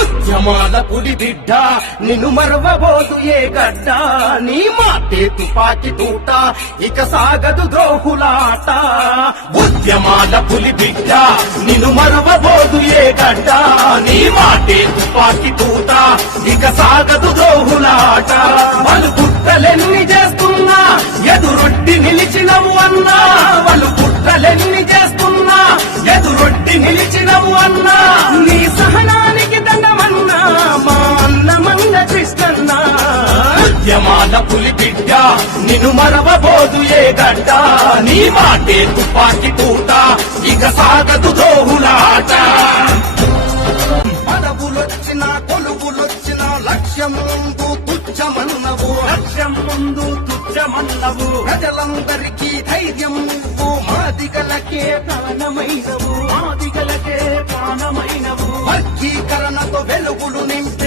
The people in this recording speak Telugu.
ఉద్యమాల పులి బిడ్డ నిన్ను మరవబోదు ఏ గడ్డ నీ మాటే తుపాకి తూట ఇక సాగదు ద్రోహులాట ఉద్యమాల పులి బిడ్డ నిన్ను మరవబోదు ఏ గడ్డ నీ మాటే తుపాకి తూట ఇక సాగదు ద్రోహులాట వాళ్ళు కుట్రలెన్ని చేస్తున్నా ఎదురొడ్డి నిలిచినవు అన్నా వాళ్ళు కుట్రలెన్ని చేస్తున్నా ఎదురొడ్డి నిలిచినవు అన్నా నీ సహనానికి దండమన్నా మా అన్నమంద కృష్ణన్న ఉద్యమాల పులి బిడ్డ నిన్ను మరవబోదు ఏ గడ్డ నీ మాటే తుపాకి తూట ఇక సాగదు ద్రోహులాట పదవులొచ్చినా కొలువులొచ్చినా లక్ష్యం ముందు తుచ్చమన్నవు ప్రజలందరికీ ధైర్యం నువ్వు మాదిగలకే ప్రాణమైనవు వర్గీకరణతో వెలుగులు నింపి